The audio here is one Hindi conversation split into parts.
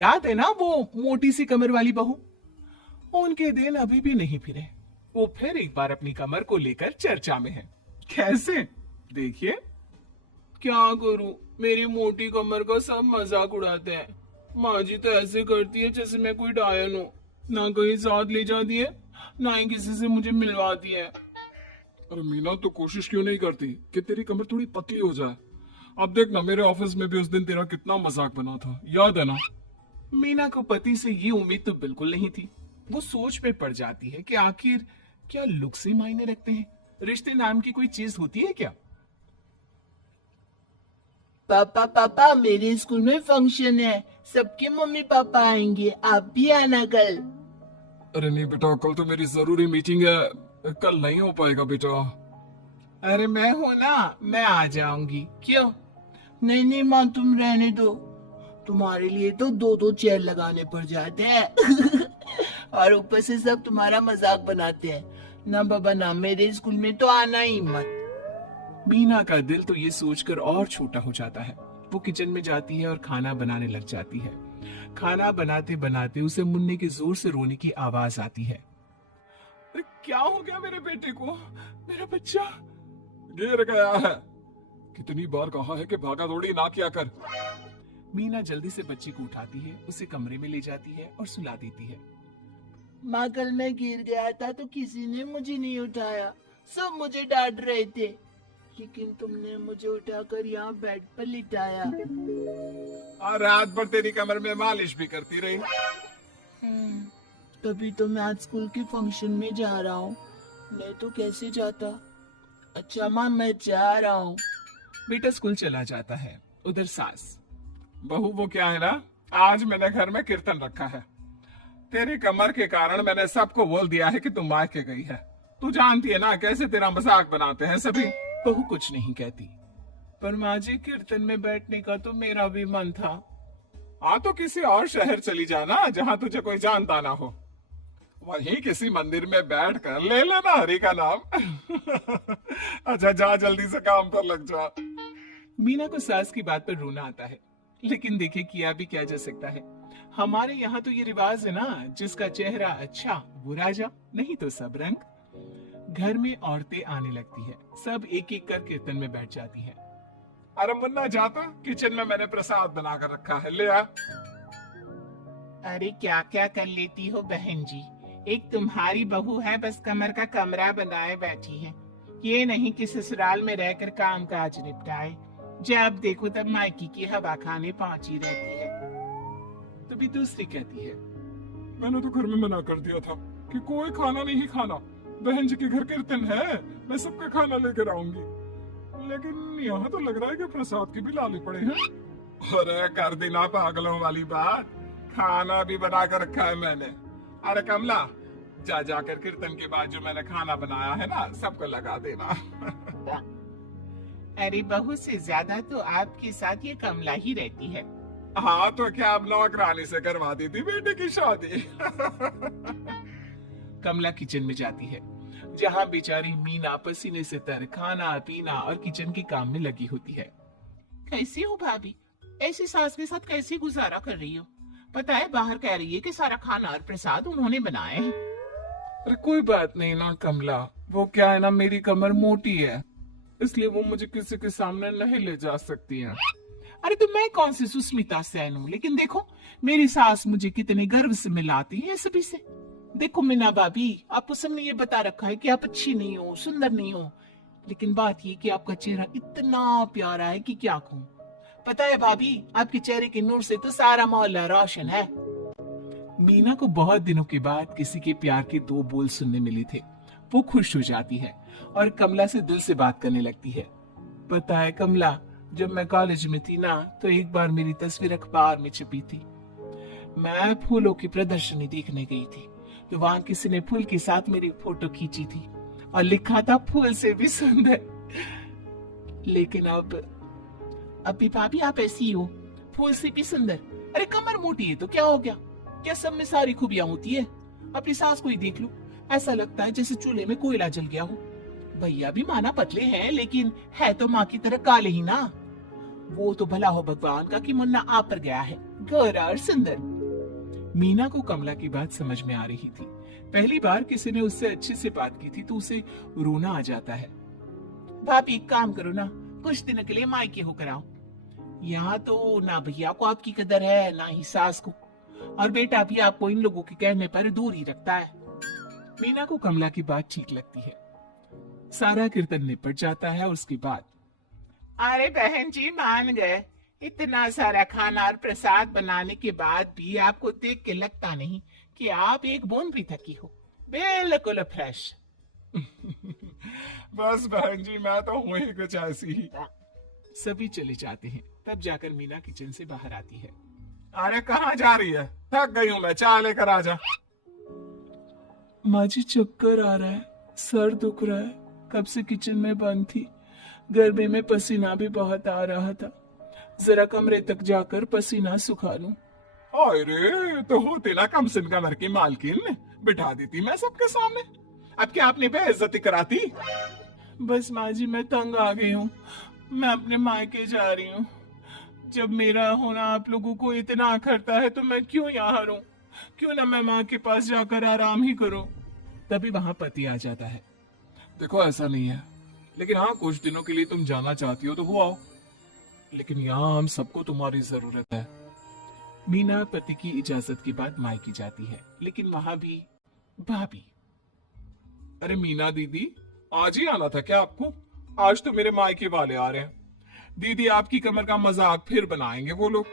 याद है ना वो मोटी सी कमर वाली बहू? उनके दिन अभी भी नहीं फिरे। वो फिर एक बार अपनी कमर को लेकर चर्चा में है। कैसे? देखिए। क्या करूं, मेरी मोटी कमर का सब मजाक उड़ाते हैं। माँ जी तो ऐसे करती है जैसे मैं कोई डायन हूँ। ना कहीं साथ ले जाती है, ना ही किसी से मुझे मिलवाती है। अरे मीना, तो कोशिश क्यों नहीं करती कि तेरी कमर थोड़ी पतली हो जाए? अब देख ना, मेरे ऑफिस में भी उस दिन तेरा कितना मजाक बना था, याद है ना? मीना को पति से ये उम्मीद तो बिल्कुल नहीं थी। वो सोच में पड़ जाती है कि आखिर क्या लुक से मायने रखते हैं? रिश्ते नाम की कोई चीज होती है क्या? पापा पापा, मेरे स्कूल में फंक्शन है, सबके मम्मी पापा आएंगे, आप भी आना कल। अरे नहीं बेटा, कल तो मेरी जरूरी मीटिंग है, कल नहीं हो पाएगा बेटा। अरे मैं हूं ना, मैं आ जाऊंगी। क्यों? नहीं नहीं माँ, तुम रहने दो, तुम्हारे लिए तो दो दो चेयर लगाने पड़ जाते हैं। और ऊपर से सब तुम्हारा मजाक बनाते हैं। ना बाबा ना, मेरे स्कूल में तो आना ही मत। मीना का दिल तो ये सोचकर और छोटा हो जाता है। वो किचन में जाती है और खाना बनाने लग जाती है। खाना बनाते बनाते उसे मुन्ने के जोर से रोने की आवाज आती है। अरे क्या हो गया मेरे बेटे को? मेरा बच्चा गिर गया है। कितनी बार कहा है कि भागा दौड़ी ना किया कर। मीना जल्दी से बच्चे को उठाती है, उसे कमरे में ले जाती है और सुला देती है। माँ, कल मैं गिर गया था तो किसी ने मुझे नहीं उठाया, सब मुझे डांट रहे थे, लेकिन तुमने मुझे उठाकर यहाँ बेड पर लिटाया। और रात भर तेरी कमर में मालिश भी करती रही। तभी तो मैं आज स्कूल के फंक्शन में जा रहा हूँ, नहीं तो कैसे जाता। अच्छा माँ, मैं जा रहा हूँ। बेटा स्कूल चला जाता है। उधर सास। बहू, वो क्या है ना, आज मैंने घर में कीर्तन रखा है। तेरी कमर के कारण मैंने सबको बोल दिया है कि तू मायके गई है। तू जानती है ना कैसे तेरा मजाक बनाते हैं सभी। बहू कुछ नहीं कहती। पर माँ जी, कीर्तन में बैठने का तो मेरा भी मन था। तो किसी और शहर चली जाना जहाँ तुझे कोई जानता ना हो। वहीं किसी मंदिर में बैठ कर ले लेना हरि का नाम। अच्छा जा, जल्दी से काम पर लग जा। मीना को सास की बात पर रोना आता है, लेकिन देखिए किया भी क्या जा सकता है। हमारे यहाँ तो ये रिवाज है ना, जिसका चेहरा अच्छा वो राजा, नहीं तो सब रंग। घर में औरतें आने लगती है, सब एक एक कर कीर्तन में बैठ जाती है। अरे मुन्ना, जाता किचन में मैंने प्रसाद बना कर रखा है, ले आ। अरे क्या क्या कर लेती हो बहन जी। एक तुम्हारी बहू है, बस कमर का कमरा बनाए बैठी है। ये नहीं कि ससुराल में रहकर काम काज निपटाए, जब देखो तब मायकी की हवा खाने पहुंची रहती है। तभी दूसरी कहती है, मैंने तो घर में मना कर दिया था कि कोई खाना नहीं खाना। बहन जी के घर कीर्तन है, मैं सबका खाना लेकर आऊंगी। लेकिन यहाँ तो लग रहा है कि प्रसाद की भी लाले पड़े हैं। अरे कर देना पागलों वाली बात, खाना भी बना कर रखा है मैंने। अरे कमला, जा जाकर कीर्तन के बाद जो मैंने खाना बनाया है ना, सबको लगा देना। अरे बहू से ज्यादा तो आपके साथ ये कमला ही रहती है। हाँ तो क्या अब नौकरानी से करवा दी थी बेटे की शादी। कमला किचन में जाती है, जहाँ बेचारी मीना पसीने से तर खाना पीना और किचन के काम में लगी होती है। कैसी हो भाभी? ऐसी सास के साथ कैसे गुजारा कर रही हो? पता है बाहर कह रही है कि सारा खाना और प्रसाद उन्होंने बनाए हैं। अरे कोई बात नहीं ना कमला, वो क्या है ना, मेरी कमर मोटी है, इसलिए वो मुझे किसी के सामने नहीं ले जा सकती है। अरे तो मैं कौन सी सुस्मिता सेन हूँ, लेकिन देखो मेरी सास मुझे कितने गर्व से मिलाती है सभी से। देखो मीना भाभी, आपको सबने ये बता रखा है कि आप अच्छी नहीं हो, सुंदर नहीं हो, लेकिन बात ये कि आपका चेहरा इतना प्यारा है कि क्या कहूँ। पता है भाभी, आपके चेहरे के नूर से तो सारा मोहल्ला रोशन है। मीना को बहुत दिनों के बाद किसी के प्यार के दो बोल सुनने मिले थे। वो खुश हो जाती है और कमला से दिल से बात करने लगती है। पता है कमला, जब मैं कॉलेज में थी ना, तो एक बार मेरी तस्वीर अखबार में छपी थी। मैं फूलों की प्रदर्शनी देखने गई थी, तो वहां किसी ने फूल के साथ मेरी फोटो खींची थी और लिखा था फूल से भी सुंदर। लेकिन अब भी भाभी आप ऐसी हो, फूल से भी सुंदर। अरे कमर मोटी है तो क्या हो गया? क्या सब में सारी खूबियां होती है? अपनी सास को ही देख लो, ऐसा लगता है जैसे चूल्हे में कोयला जल गया हो। भैया भी माना पतले हैं, लेकिन है तो माँ की तरह काले ही ना। वो तो भला हो भगवान का कि मुन्ना आप पर गया है, गोरा और सुंदर। मीना को कमला की बात समझ में आ रही थी। पहली बार किसी ने उससे अच्छे से बात की थी तो उसे रोना आ जाता है। भाभी एक काम करो ना, कुछ दिनों के लिए मायके होकर आओ। यहाँ तो ना भैया को आपकी कदर है ना ही सास को, और बेटा भी आपको इन लोगों के कहने पर दूर ही रखता है। मीना को कमला की बात ठीक लगती है। सारा कीर्तन निपट जाता है और उसके बाद अरे बहन जी मान गए, इतना सारा खाना और प्रसाद बनाने के बाद भी आपको देख के लगता नहीं कि आप एक बूंद भी थकी हो, बिल्कुल फ्रेश। बस बहन जी मैं तो हूँ ही कुछ ऐसी ही। सभी चले जाते हैं। तब जाकर मीना किचन से बाहर आती है। अरे कहाँ जा रही है? थक गई हूँ मैं, चाय लेकर आ जा। माँ जी चक्कर आ रहा है, सर दुख रहा है, कब से किचन में बंद थी, गर्मी में पसीना भी बहुत आ रहा था, जरा कमरे तक जाकर पसीना सुखा लूं। अरे तो होती ना कम सिन कमर की मालकिन, बिठा देती मैं सबके सामने। अब क्या आपने बेइज्जती कराती? बस माँ जी मैं तंग आ गई हूँ, मैं अपने मायके जा रही हूँ। जब मेरा होना आप लोगों को इतना अखरता है तो मैं क्यों यहाँ रहूं? क्यों ना मैं माँ के पास जाकर आराम ही करूं। तभी वहां पति आ जाता है। देखो ऐसा नहीं है, लेकिन हाँ कुछ दिनों के लिए तुम जाना चाहती हो तो हो आओ, लेकिन यहाँ हम सबको तुम्हारी जरूरत है। मीना पति की इजाजत के बाद मायके जाती है, लेकिन वहां भी भाभी। अरे मीना दीदी, आज ही आना था क्या आपको? आज तो मेरे मायके वाले आ रहे हैं। दीदी आपकी कमर का मजाक फिर बनाएंगे वो लोग।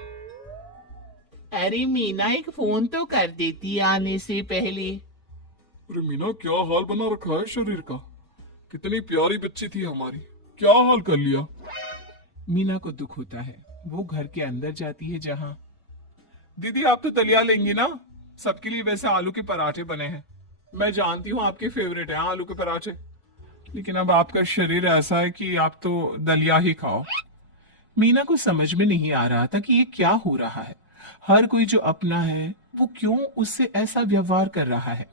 अरे मीना एक फोन तो कर देती आने से पहले। अरे मीना क्या हाल बना रखा है शरीर का, कितनी प्यारी बच्ची थी हमारी, क्या हाल कर लिया। मीना को दुख होता है। वो घर के अंदर जाती है जहां दीदी आप तो दलिया लेंगी ना? सबके लिए वैसे आलू के पराठे बने हैं, मैं जानती हूँ आपके फेवरेट हैं आलू के पराठे, लेकिन अब आपका शरीर ऐसा है कि आप तो दलिया ही खाओ। मीना को समझ में नहीं आ रहा था कि ये क्या हो रहा है। हर कोई जो अपना है वो क्यों उससे ऐसा व्यवहार कर रहा है।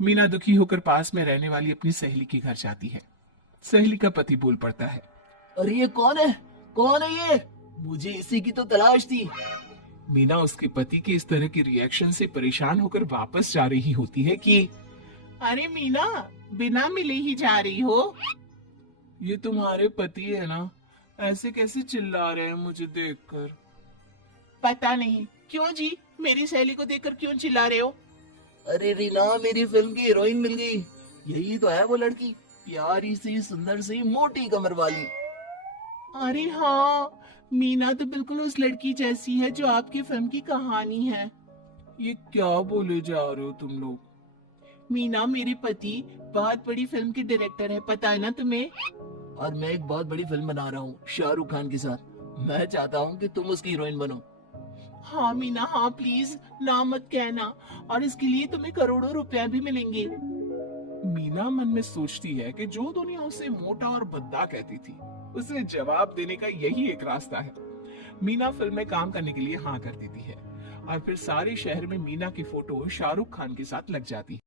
मीना दुखी होकर पास में रहने वाली अपनी सहेली के घर जाती है। सहेली का पति बोल पड़ता है, अरे ये कौन है? कौन है ये? मुझे इसी की तो तलाश थी। मीना उसके पति के इस तरह के रिएक्शन से परेशान होकर वापस जा रही होती है कि अरे मीना बिना मिले ही जा रही हो? ये तुम्हारे पति है ना, ऐसे कैसे चिल्ला रहे हैं मुझे देखकर? पता नहीं क्यों जी, मेरी सहेली को देखकर क्यों चिल्ला रहे हो? अरे रीना मेरी फिल्म की हीरोइन मिल गई। यही तो है वो लड़की, प्यारी सी सुंदर सी मोटी कमर वाली। अरे हाँ, मीना तो बिल्कुल उस लड़की जैसी है जो आपकी फिल्म की कहानी है। ये क्या बोले जा रहे हो तुम लोग? मीना मेरे पति बहुत बड़ी फिल्म के डायरेक्टर है, पता है ना तुम्हें? और मैं एक बहुत बड़ी फिल्म बना रहा हूँ शाहरुख खान के साथ। मैं चाहता हूँ कि तुम उसकी हीरोइन बनो। हाँ मीना हाँ, प्लीज ना मत कहना, और इसके लिए तुम्हें करोड़ों रुपया भी मिलेंगे। मीना मन में सोचती है कि जो दुनिया उसे मोटा और भद्दा कहती थी, उसे जवाब देने का यही एक रास्ता है। मीना फिल्म में काम करने के लिए हाँ कर देती है और फिर सारे शहर में मीना की फोटो शाहरुख खान के साथ लग जाती है।